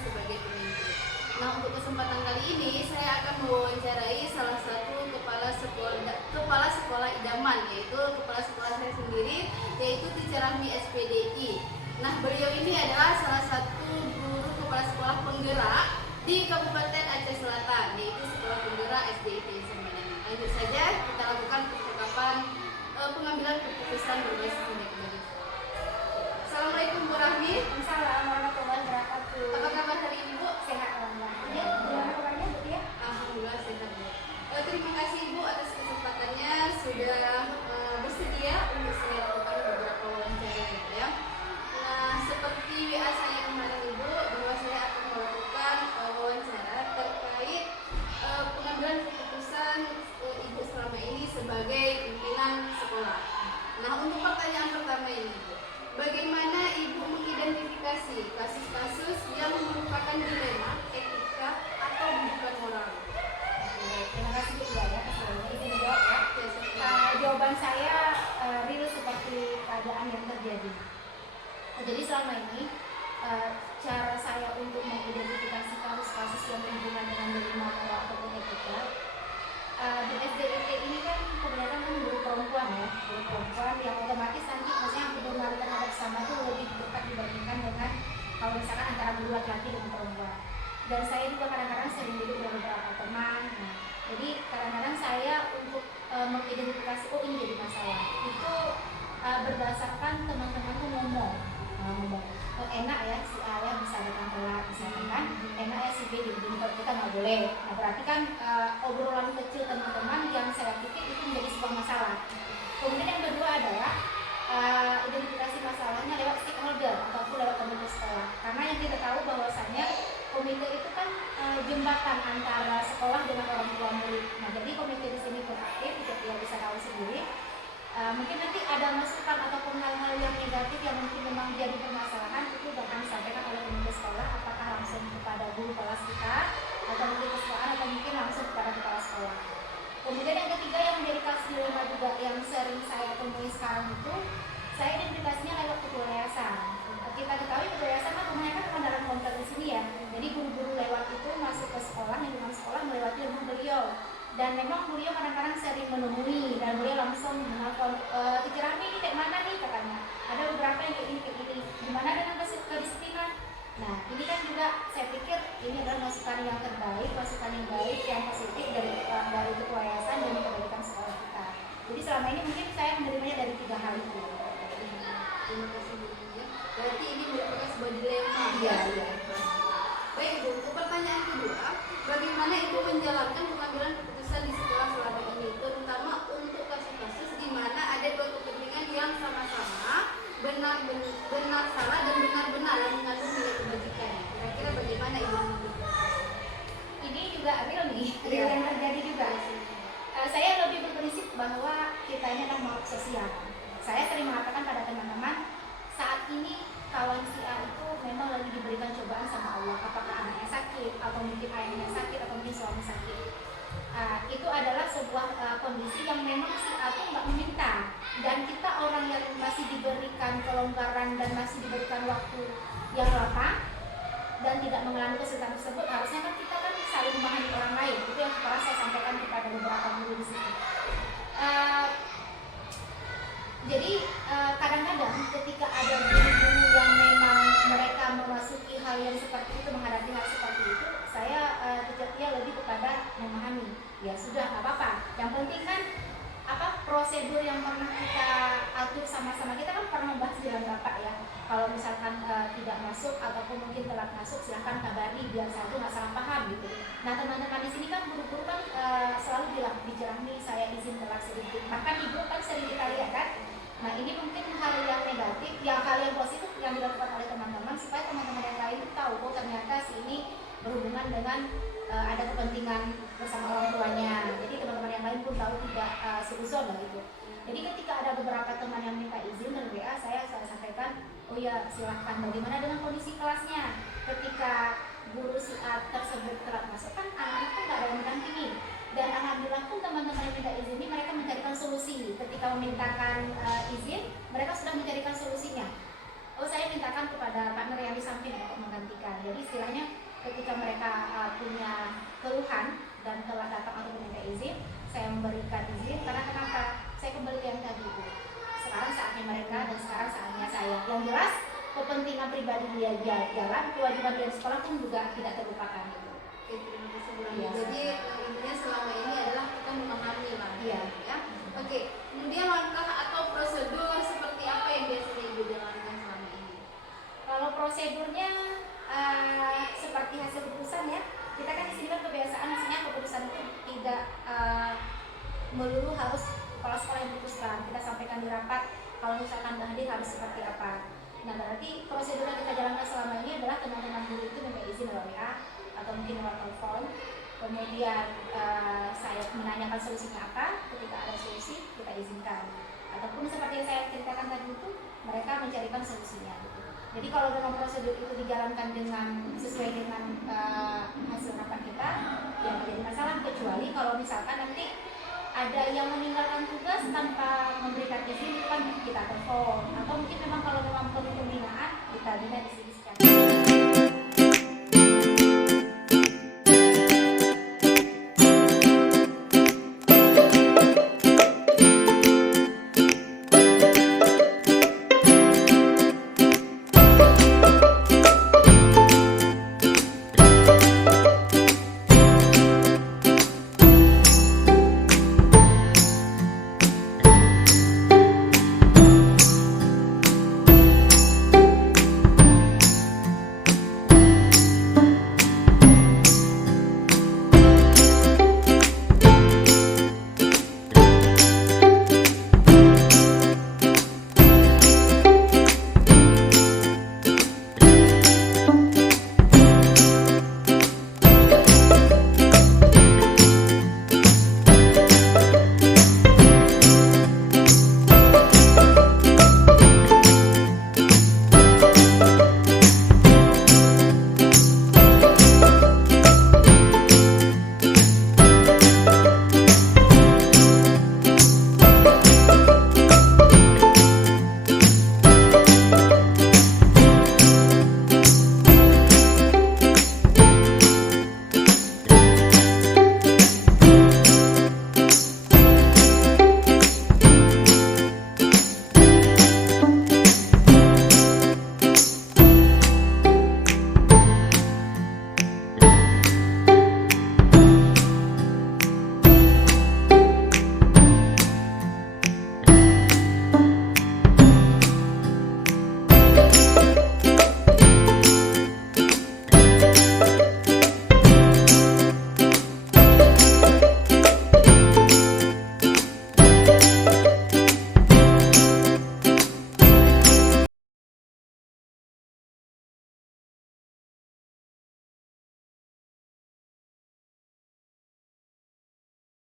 sebagai pemimpin. Nah, untuk kesempatan kali ini saya akan mewawancarai salah satu kepala sekolah idaman, yaitu kepala sekolah saya sendiri, yaitu Teacher Rahmi SPDI. Nah, beliau ini adalah salah satu guru kepala sekolah penggerak di Kabupaten Aceh Selatan, yaitu Sekolah Penggerak SDIP Sembadani. Lanjut saja kita lakukan percakapan pengambilan keputusan berbasis nilai. Assalamualaikum Bu Rahmi. Assalamualaikum warahmatullahi wabarakatuh. Apa kabar hari ini Bu? Sehat alhamdulillah. Ya, gimana kabarnya Bu ya? Alhamdulillah sehat Bu. Terima kasih Bu atas kesempatannya sudah bersedia untuk saya lakukan beberapa wawancara ya. Nah, seperti WA saya kemarin Ibu, bahwa saya akan melakukan wawancara terkait pengambilan keputusan Ibu selama ini sebagai pimpinan sekolah. Nah, untuk pertanyaan pertama ini Bu, bagaimana Ibu mengidentifikasi kasus-kasus yang merupakan dilema etika atau bukan moral? Terima kasih Bu ya sebelumnya izin menjawab ya. Jawaban saya real seperti keadaan yang terjadi. Jadi selama ini cara saya untuk mengidentifikasi kasus-kasus yang berhubungan dengan dilema moral ataupun etika di SDIT ini kan kebanyakan kan guru perempuan ya, guru perempuan yang otomatis nanti maksudnya hubungan terhadap sama itu lebih dekat dibandingkan dengan kalau misalkan antara guru laki-laki dengan perempuan. Dan saya juga kadang-kadang sering duduk dengan beberapa teman. Nah, jadi kadang-kadang saya untuk mengidentifikasi ini jadi masalah itu berdasarkan teman-teman tuh ngomong enak ya si A ya bisa datang telat misalkan kan, enak ya si B jadi kalau kita nggak boleh. Nah berarti kan obrolan kecil teman-teman yang saya pikir itu menjadi sebuah masalah. Kemudian yang kedua adalah identifikasi masalahnya lewat stakeholder ataupun lewat komite sekolah. Karena yang kita tahu bahwasanya komite itu kan jembatan antara sekolah dengan orang tua murid. Nah jadi komite di sini pun aktif, kita bisa tahu sendiri. Mungkin nanti ada masukan ataupun hal-hal yang negatif yang mungkin memang jadi permasalahan itu akan disampaikan oleh komite sekolah, apakah langsung kepada guru kelas kita atau mungkin kesekolah atau mungkin langsung kepada kepala sekolah. Kemudian yang ketiga yang menjadi kasus dilema juga yang sering saya temui sekarang itu, saya identifikasinya lewat ketua yayasan. Kita ketahui ketua yayasan kan kebanyakan dalam komplek di sini ya. Jadi guru-guru lewat itu masuk ke sekolah, lingkungan sekolah melewati rumah beliau. Dan memang beliau kadang-kadang sering menemui dan beliau langsung menelpon, Teacher Rahmi ini kayak mana nih katanya. Ada beberapa yang kayak ini. Gimana dengan kedisiplinan? Nah ini kan juga saya pikir ini adalah masukan yang terbaik, masukan yang baik, yang positif dari ketua yayasan dan kebaikan sekolah kita. Jadi selama ini mungkin saya menerimanya dari 3 hal itu. Terima kasih Bu. Berarti ini merupakan sebuah dilema. Iya. Baik Bu, untuk pertanyaan kedua, bagaimana Ibu menjalankan pengambilan keputusan di sekolah selama ini, terutama untuk kasus-kasus di mana ada dua kepentingan yang sama-sama benar salah dan benar-benar yang mengandung nilai kebajikan. Kira-kira bagaimana Ibu? Ini juga real nih, real yang terjadi juga. Saya lebih berprinsip bahwa kita ini adalah makhluk sosial. Saya sering mengatakan pada teman-teman, saat ini kawan si A itu memang lagi diberikan cobaan sama Allah, apakah anaknya sakit atau mungkin ayahnya sakit atau mungkin suami sakit. Itu adalah sebuah kondisi yang memang si A itu nggak meminta, dan kita orang yang masih diberikan kelonggaran dan masih diberikan waktu yang lapang dan tidak mengalami kesulitan tersebut, harusnya kan kita kan saling memahami orang lain. Itu yang pernah saya sampaikan kepada beberapa guru di sini. Jadi kadang-kadang ketika ada guru-guru yang memang mereka memasuki hal yang seperti itu, menghadapi hal seperti itu, saya lebih kepada memahami. Ya sudah, nggak apa-apa. Yang penting kan prosedur yang pernah kita atur sama-sama. Kita kan pernah membahas di dalam rapat ya. Kalau misalkan tidak masuk ataupun mungkin telat masuk, silahkan kabari biar satu nggak salah paham gitu. Nah teman-teman di sini kan guru-guru kan selalu bilang, Teacher Rahmi saya izin telat sedikit. Bahkan di grup kan sering kita lihat kan. Nah ini mungkin hal yang negatif, hal yang positif yang dilakukan oleh teman-teman supaya teman-teman yang lain tahu, oh ternyata si ini berhubungan dengan ada kepentingan bersama orang tuanya. Jadi teman-teman yang lain pun tahu tidak seuzon lah gitu. Jadi ketika ada beberapa teman yang minta izin dan WA, saya sampaikan, oh ya silahkan. Bagaimana dengan kondisi kelasnya? Ketika guru si A tersebut telat masuk kan anak-anak kan nggak ada yang mendampingi. Dan alhamdulillah pun teman-teman yang minta izin ini mereka mencarikan solusi. Ketika memintakan izin, mereka sudah mencarikan solusinya. oh saya mintakan kepada partner yang di samping untuk menggantikan. Jadi istilahnya ketika mereka punya keluhan dan telah datang atau meminta izin, saya memberikan izin. Karena kenapa? Saya kembali ke yang tadi itu. Sekarang saatnya mereka dan sekarang saatnya saya. Yang jelas kepentingan pribadi dia jalan, kewajiban dia di sekolah pun juga tidak terlupakan gitu. Oke, terima kasih Bu Rani. Iya. Jadi intinya selama ini adalah kita memahami lah. Iya. Ya. Oke, kemudian langkah atau prosedur seperti apa yang biasanya Ibu jalankan selama ini? Kalau prosedurnya seperti hasil keputusan ya, kita kan di sini kan kebiasaan misalnya keputusan itu tidak melulu harus kepala sekolah yang memutuskan. Kita sampaikan di rapat kalau misalkan nggak hadir harus seperti apa. Nah berarti prosedur yang kita jalankan selama ini adalah teman-teman guru itu minta izin lewat WA atau mungkin lewat telepon. Kemudian saya menanyakan solusinya apa, ketika ada solusi kita izinkan. Ataupun seperti yang saya ceritakan tadi itu, mereka mencarikan solusinya gitu. Jadi kalau memang prosedur itu dijalankan dengan sesuai dengan hasil rapat kita, ya tidak jadi masalah. Kecuali kalau misalkan nanti ada yang meninggalkan tugas tanpa memberikan izin, itu kan kita telepon. Atau mungkin memang kalau memang perlu pembinaan, kita bina di sini